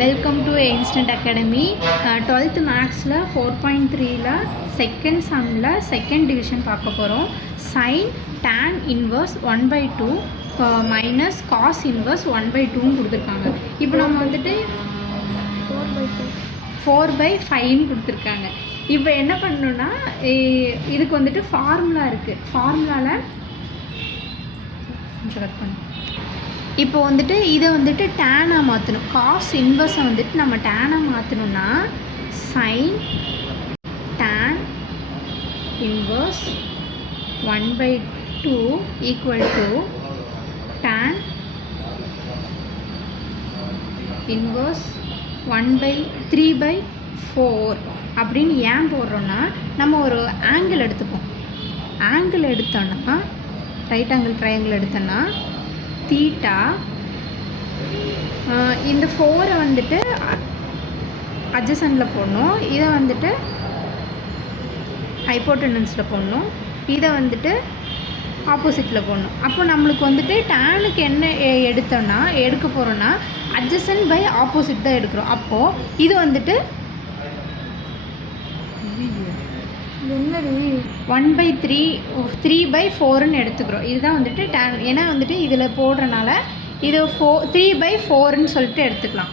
Welcome to instant academy. 12th மேக்ஸில் 4.3ல் second சம்மில் செகண்ட் டிவிஷன் பார்க்க போகிறோம். Sine tan inverse 1/2 minus cos inverse 1/2ன்னு கொடுத்துருக்காங்க. இப்போ நம்ம வந்துட்டு 4/5ன்னு கொடுத்துருக்காங்க. இப்போ என்ன பண்ணணுன்னா இதுக்கு வந்துட்டு ஃபார்முலா இருக்குது. ஃபார்முலாவில் கட் பண்ணு. இப்போ வந்துட்டு இதை வந்துட்டு டேனாக மாற்றணும். காஸ் இன்வர்ஸை வந்துட்டு நம்ம டேனாக மாற்றணுன்னா sine tan inverse 1/2 equal to tan inverse 3/4 அப்படின்னு ஏன் போடுறோன்னா, நம்ம ஒரு ஆங்கிள் எடுத்துப்போம். ஆங்கிள் எடுத்தோன்னா ரைட் ஆங்கிள் ட்ரையாங்கிள் எடுத்தோன்னா தீட்டா, இந்த 4 வந்துட்டு அட்ஜசன்ட்டில் போடணும், இதை வந்துட்டு ஹைப்போட்டெனன்ஸில் போடணும், இதை வந்துட்டு ஆப்போசிட்டில் போடணும். அப்போ நம்மளுக்கு வந்துட்டு டேனுக்கு என்ன எடுக்க போகிறோன்னா அட்ஜசன்ட் பை ஆப்போசிட் தான் எடுக்கிறோம். அப்போது இது வந்துட்டு 3/4ன்னு எடுத்துக்கிறோம். இதுதான் வந்துட்டு டேன். ஏன்னா வந்துட்டு இதில் போடுறனால இது 3/4ன்னு சொல்லிட்டு எடுத்துக்கலாம்.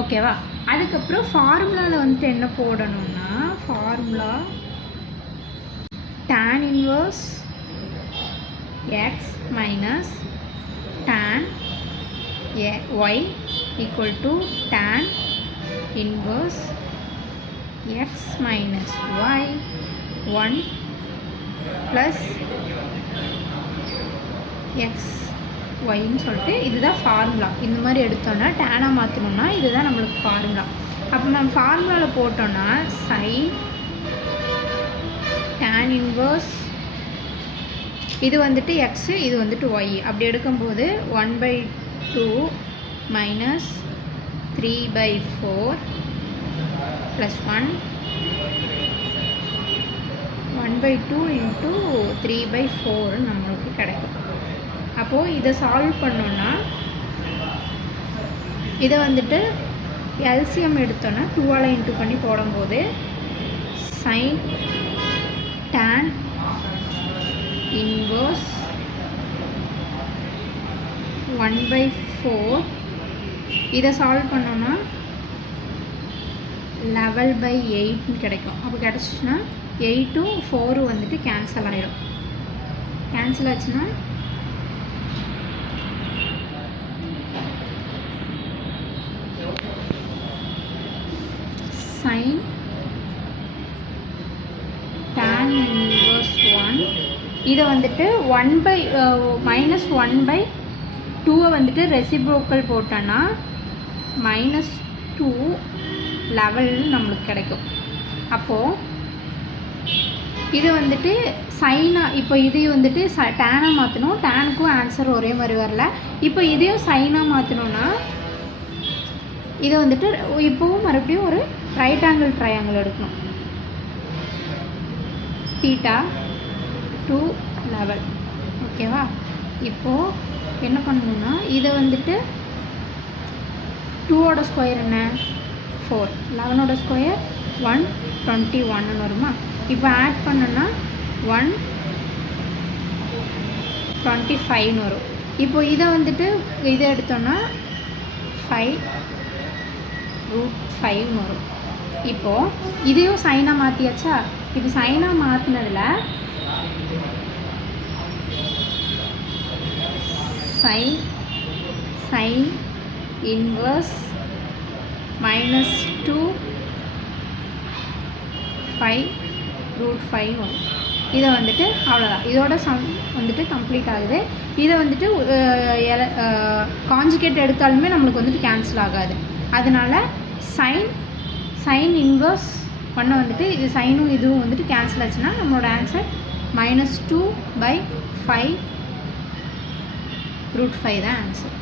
ஓகேவா? அதுக்கப்புறம் ஃபார்முலாவில் வந்துட்டு என்ன போடணும்னா, formula tan inverse x minus tan y equal to tan inverse x minus y 1 plus x yன்னு சொல்லிட்டு இதுதான் ஃபார்முலா. இந்த மாதிரி எடுத்தோன்னா டேனாக மாற்றணுன்னா இதுதான் நம்மளுக்கு ஃபார்முலா. அப்போ நம்ம ஃபார்முலாவில் போட்டோன்னா சைன் tan இன்வர்ஸ் இது வந்துட்டு எக்ஸு, இது வந்துட்டு ஒய். அப்படி எடுக்கும்போது 1/2 மைனஸ் 3/4 plus 1/2 into 3/4 நம்மளுக்கு கிடைக்கும். அப்போது இதை சால்வ் பண்ணோன்னா இதை வந்துட்டு எல்சிஎம் எடுத்தோன்னா 2ஆல் இன்ட்டு பண்ணி போடும்போது சைன் tan இன்வர்ஸ் 1/4 இதை சால்வ் பண்ணோன்னா 11/8ன்னு கிடைக்கும். அப்போ கிடச்சிச்சுன்னா 8ம் 4 வந்துட்டு கேன்சல் ஆகிடும். கேன்சல் ஆச்சுன்னா சைன் tan இன்வர்ஸ் 1 இதை வந்துட்டு -1/2 வந்துட்டு ரெசிப்ரோக்கல் போட்டோன்னா -2 லெவல் நம்மளுக்கு கிடைக்கும். அப்போது இது வந்துட்டு சைனாக, இப்போ இதையும் வந்துட்டு டேனாக மாற்றணும். டேனுக்கும் ஆன்சர் ஒரே மாதிரி வரல. இப்போ இதையும் சைனாக மாற்றணுன்னா இதை வந்துட்டு இப்போவும் மறுபடியும் ஒரு ரைட் ஆங்கிள் ட்ரையாங்கிள் எடுக்கணும். Theta 2 level. ஓகேவா? இப்போது என்ன பண்ணணுன்னா இதை வந்துட்டு 2ஓட ஸ்கொயர் என்ன 4, 11ஓட ஸ்கொயர் 121ன்னு வருமா? இப்போ ஆட் பண்ணோன்னா 125ன்னு வரும். இப்போ இதை வந்துட்டு இதை எடுத்தோன்னா 5√5ன்னு வரும். இப்போது இதையும் சைனாக மாற்றியாச்சா? இப்போ சைனாக மாற்றினதில் சைன் இன்வர்ஸ் -2 5√5 வரும். இதை வந்துட்டு அவ்வளோதான். இதோட சம் வந்துட்டு கம்ப்ளீட் ஆகுது. இதை வந்துட்டு காஞ்சுகேட் எடுத்தாலுமே நம்மளுக்கு வந்துட்டு கேன்சல் ஆகாது. அதனால் சைன் இன்வர்ஸ் 1 வந்துட்டு இது சைனும் இதுவும் வந்துட்டு கேன்சல் ஆச்சுன்னா நம்மளோட ஆன்சர் -2/5√5 தான் ஆன்சர்.